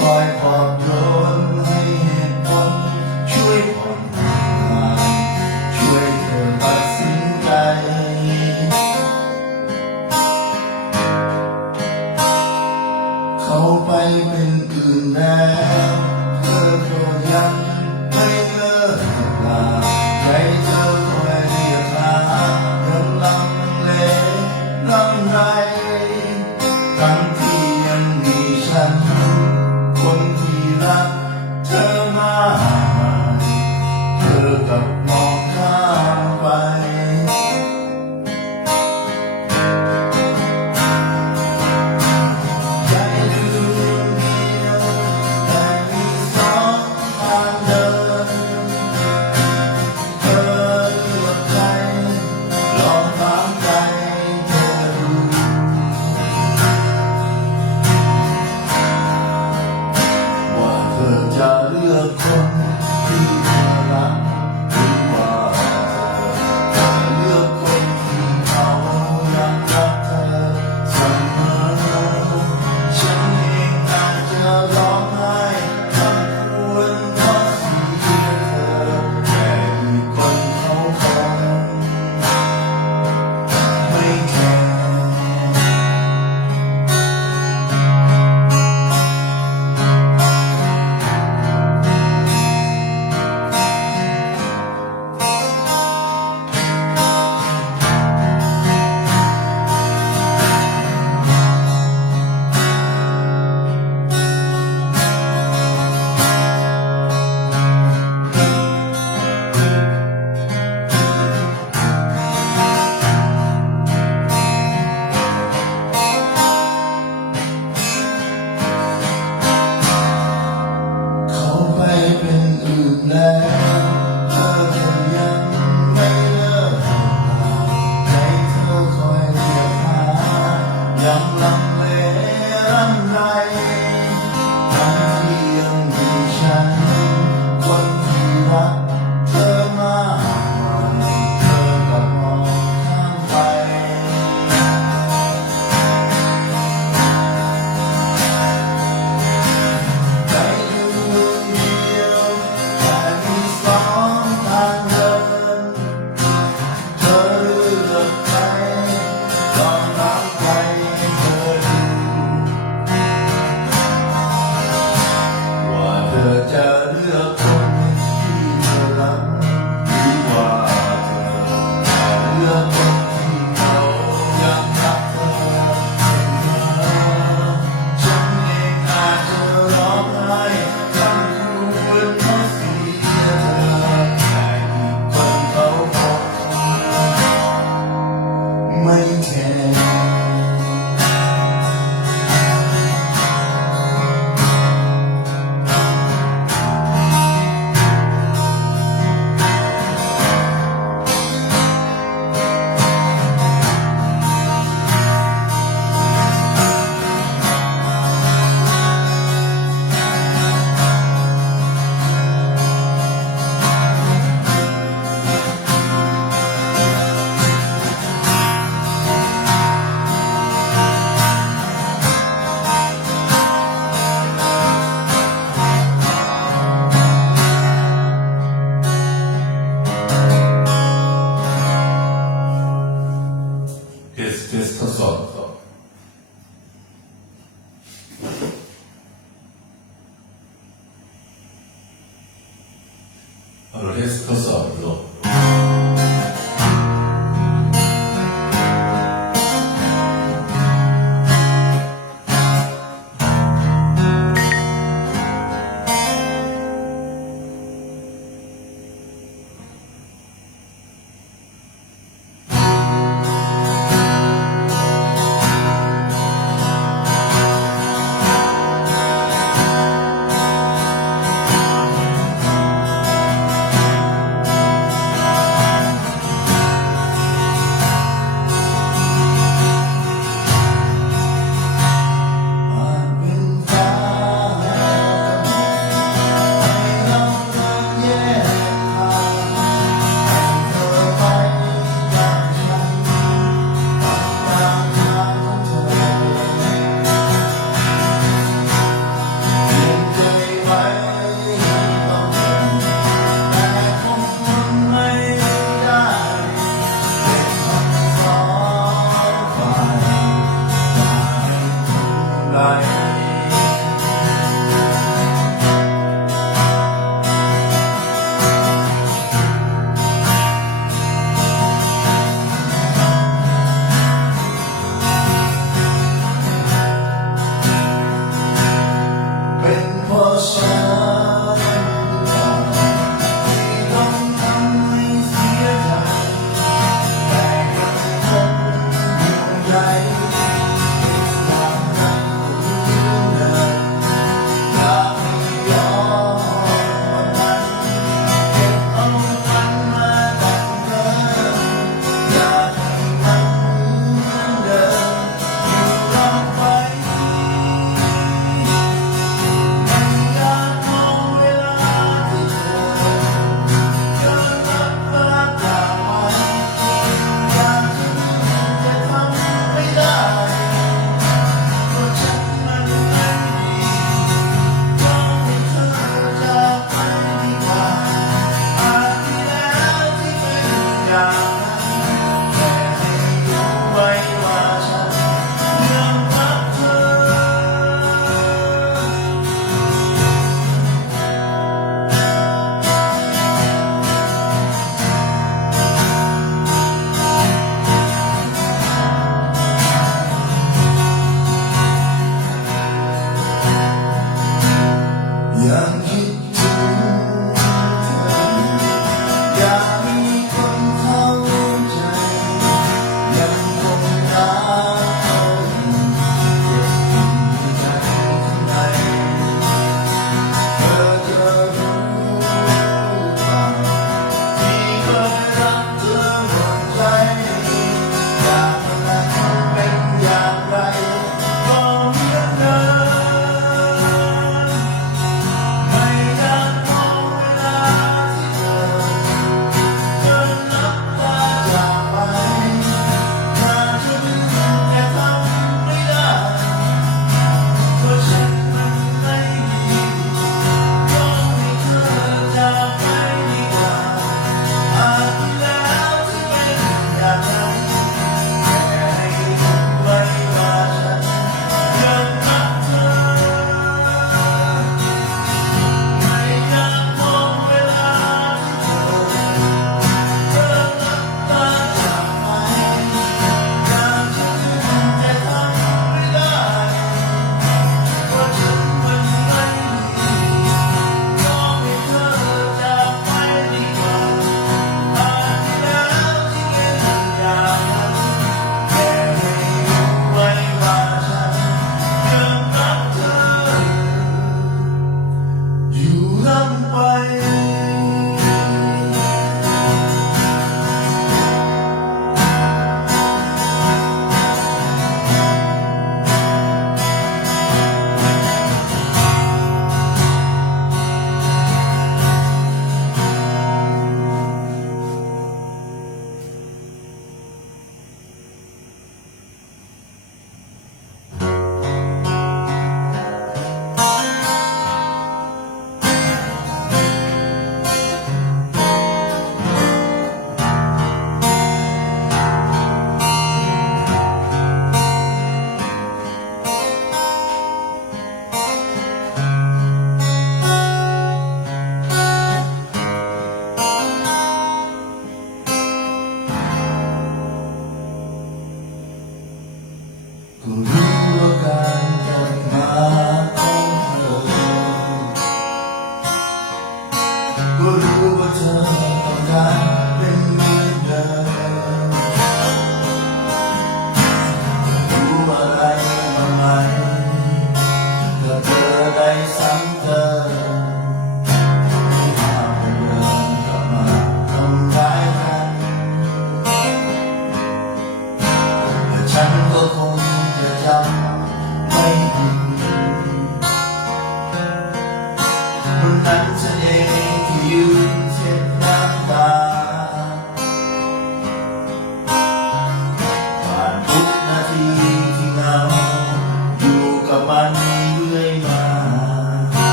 คอยปลอบโยนให้เหตุผลช่วยผ่อนคลายช่วยเธอตัดสินใจเขาไปเป็นอื่นแล้วเธอก็ยังไม่เลิกลาใจเธอคอยเรียกหายังลังเลลังไรทั้งที่ยังมีฉันคนที่รักเธอมากเธอกับมองข้ามไปใจลืมเดียวแต่มีสองทางเดินเธอเลือกใครลองถามใจเธอดูว่าเธอจะเลือกคนที่เธอรักหรือว่าเธอจะเลือกคนที่เขายังรักเธอเสมอฉันเองอาจจะร้องไห้ทั้งควรเพราะเสียเธอแต่อีกคนเขาคงไม่แคร์เขาไปเป็นอื่นแล้วเธอจะยังไม่เลิกลาให้เธอคอยเรียกหายังลังเลลังไรทั้งที่ยังมีฉันคนที่รักเธอมากเธอกับมองข้ามไปใจลืมเดียวแต่มีสองทางเดินเธอเลือกใครลองถามใจเธอดูว่าเธอจะเลือกคนที่เธอรักหรือว่าเธอจะเลือกคนที่เขายังรักเธอเสมอฉันเองอาจจะร้องไห้ทั้งควรเพราะเสียเธอแต่อีกคนเขาคงไม่แคร์ทดสอบทดสอบโลก ฉันที่ต้องทำให้เสียใจแต่ยังคงห่วงใยอยากให้คุณเดินอยากให้ย้อนวันเก็บเอามันมาแต่งเติมอยากให้มันเหมือนเดิมอยู่ตลอดไปไม่อยากมอง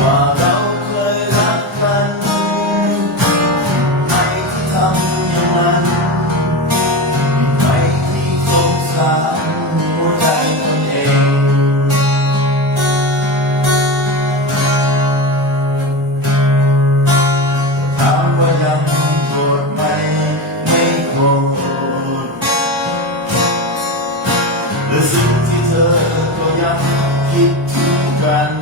ว่าเราเคยรักกันไม่ที่ทำอย่างนั้นไม่ที่สงสารหัวใจตนเองถามว่ายังโกรธไหมไม่โกรธและสิ่งที่เธอก็ยังคิดถึงกัน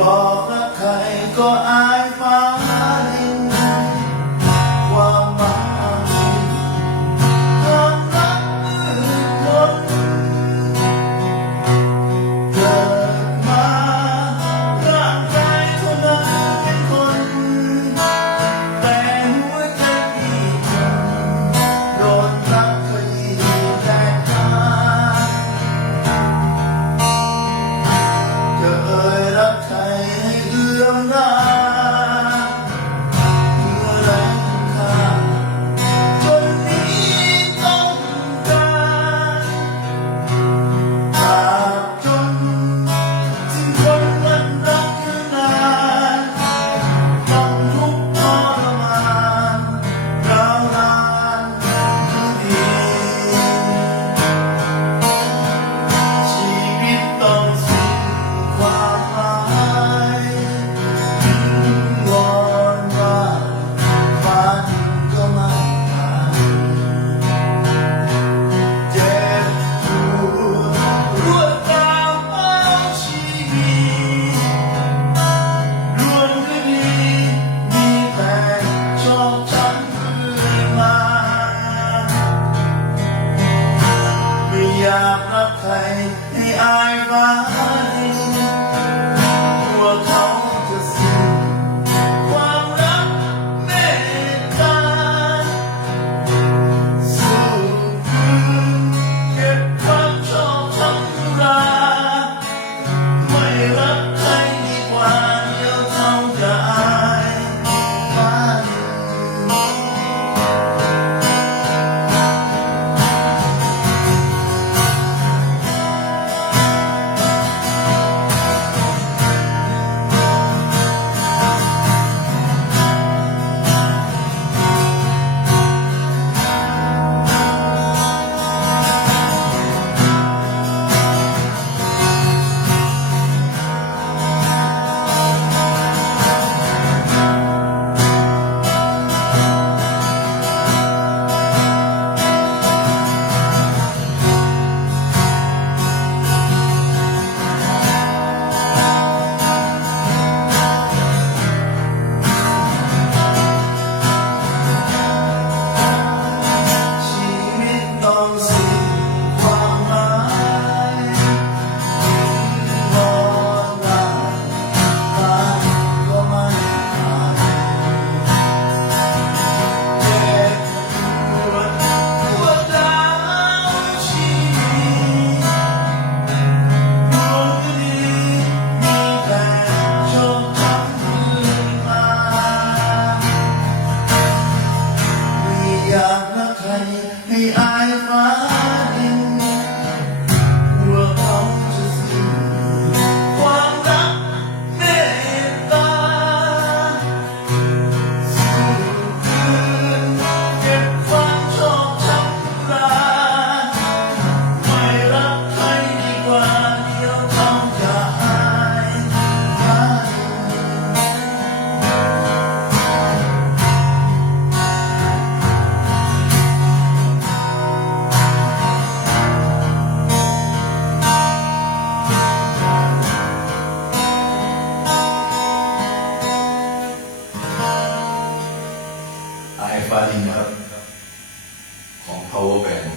บอกรักใครก็อายฟ้าดินความหวังเอาสิ้นความรักมืดมนเกิดมาร่างกายเท่านั้นเป็นคนแต่หัวใจอีกคนโดนรักขยี้แตกตาจะเอ่ยรักใครให้เอื้อมราเมื่อแรงค่าจนนี้ต้องการตราบจนสิ้นคนวันรักคือนานต้องทุกข์ทรมานร้าวรานคือดีชีวิตต้องสิ้นความหมายวิงวอนว่าฟ้าดินก็ไม่อาจเจ็บปวดรวดราวเอาชีวิตรวมคดีมีแต่ชอกช้ำเรื่อยมาไม่อยากรักใครให้อายฟ้าดินกลัวเขาจะสิ้นความรักเมตตาสู้คืนเก็บความชอกช้ำราไม่รักใครดีกว่าเดียวเท่าจะอายฟ้าดินชีวิตต้องสิ้นความหมายวิงวอนว่าฟ้าดินก็ไม่อาจเจ็บปวดรวดร้าวชีวิตรวมคดีมีแต่ชอกช้ำเรื่อยมาไม่อยากรักใครให้อายฟ้าดินกลัวเขาจะสิ้นความรักเมตตาสู้คืนเก็บความชอกช้ำราไม่รักใครดีกว่าเดียวเท่าจะอายฟ้าดิน อายฟ้าดินนะครับของ Power Band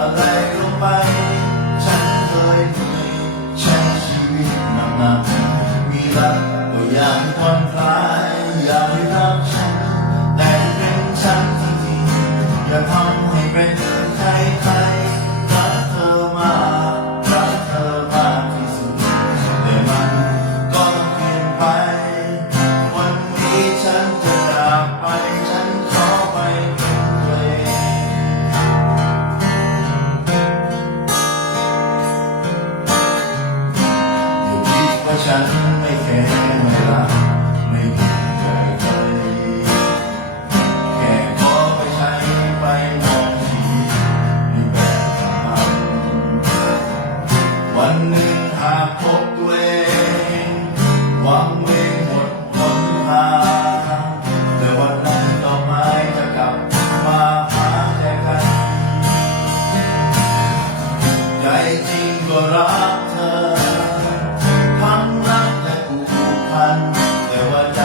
อะไรลงไปฉันเคยเหนื่อยใช้ชีวิตหนักๆมีรักก็อยากให้ผ่อนคลายอยากให้รักฉันแต่เป็นฉันจริงๆอย่าทำให้เป็นใครรักเธอมากรักเธอมากที่สุดแต่มันก็ต้องเปลี่ยนไปวันนี้ฉันจะจากไปฉันขอไปเป็นตัวเองอย่าคิดว่าฉันไม่แคร์ไม่รักไม่มีใจใครแค่ขอไปใช้ไปมองชีวิตในแบบของมันวันหนึ่งหากพบตัวเองหวังเวงหมดหนทางแต่วันนั้นดอกไม้จะกลับมาหาแต่กันใจจริงก็รักเธอทั้งรักและผูกพันแต่ว่าใจ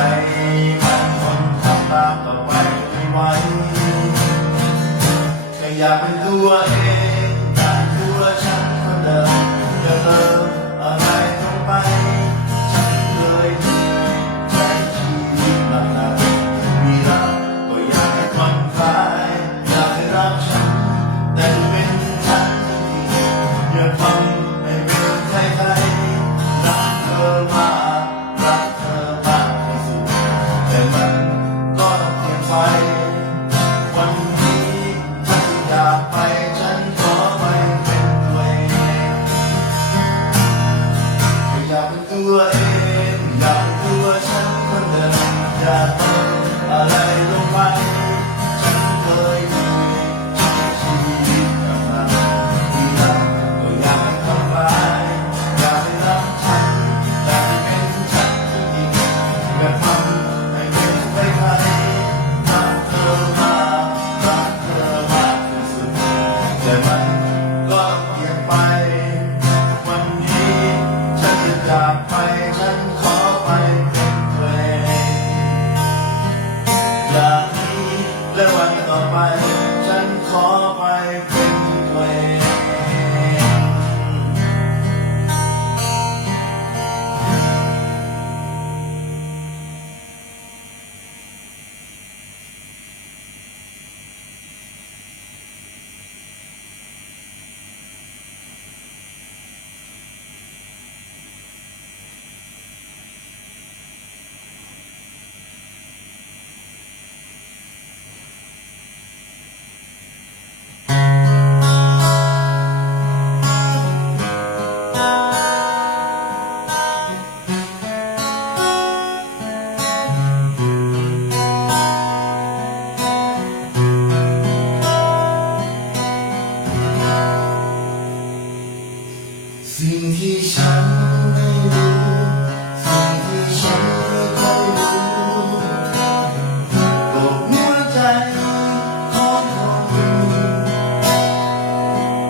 มันคนทำตามต่อไปไม่ไหวแค่อยากเป็นตัวเองอยากตัวฉันคนเดิมจะเติมอะไรลงไปฉันเคยเหนื่อยใช้ชีวิตหนักๆมีรักก็อยากให้ผ่อนคลายอยากให้รักฉันแต่เป็นฉันจริงๆอย่าทำให้เป็นใครรักเธอมากรักเธอมากที่สุดแต่มันก็ต้องเปลี่ยนไปวันนี้ฉันอยากไปฉันขอไปเป็นตัวเองอยากเป็นตัวเองอยากเป็นตัวฉันคนเดิมอยากเติมอะไรลงไปฉันเคยเหนื่อยใช้ชีวิตหนักๆที่รักก็อยากให้ทำร้ายอยากให้รักฉันแต่เป็นฉันจริงๆอย่าทำให้เป็นใครรักเธอมากรักเธอมากที่สุดแต่มันก็เปลี่ยนไปวันนี้ฉันจะจากไปฉันขอไปเป็นตัวเองจากนี้และวันต่อไปฉันขอไปเป็นตัวเอง สิ่งที่ฉันไม่รู้สิ่งที่ฉันไม่ค่อยรู้ก็หัวใจของคน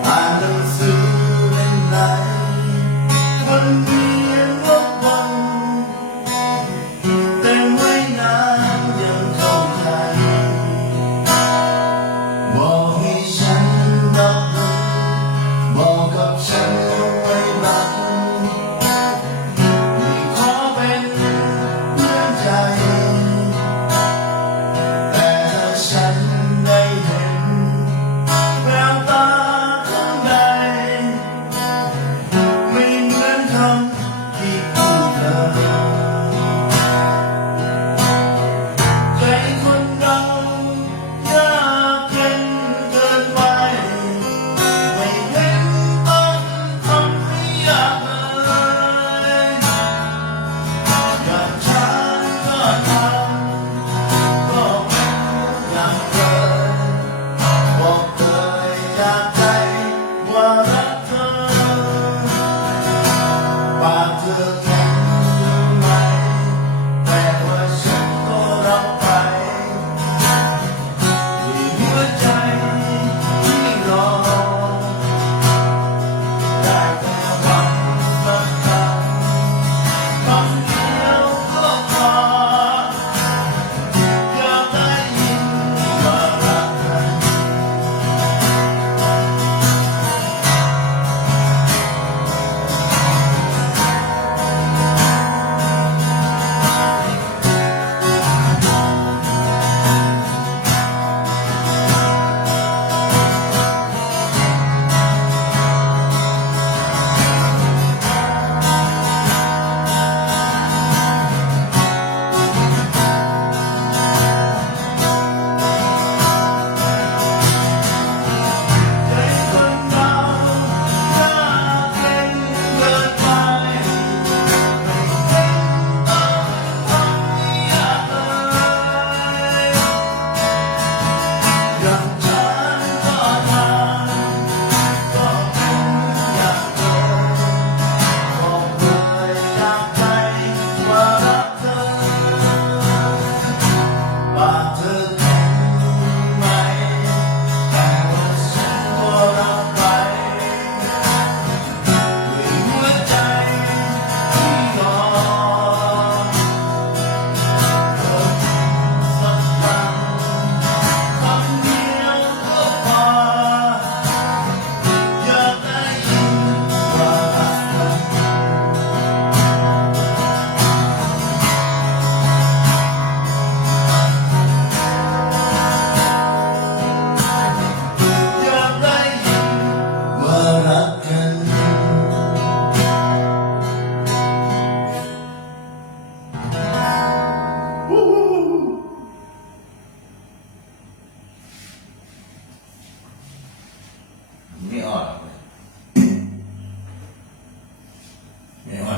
อ่านหนังสือเล่มไหนวันเวียนวกวนแต่ไม่นานยังเข้าใจบอกให้ฉันรับรู้บอกกับฉันไม่รักไม่ขอเป็นเพื่อนใจแต่ถ้าฉันได้เห็นแววตาข้างในไม่เหมือนคำที่พูดเลยใจคนเรายากเย็นเกินไปไม่เห็นต้องทำให้ยากเลยอย่างฉันก็ทำก็อย่างเคยบอกเลยจากใจว่ารักเธอปากเธอแข็งอยู่ไหมแต่ว่าฉันก็รับไปด้วยหัวใจที่รอได้แต่หวังสักคำเดียวก็พออยากได้ยินว่ารักกัน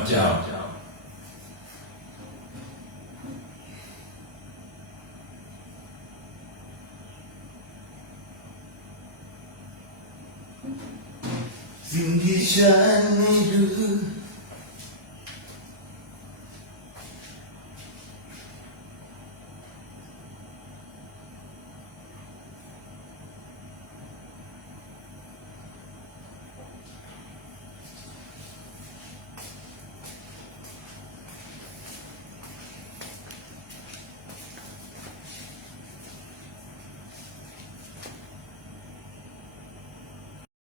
เจ้าสิ่งที่ฉันไม่รู้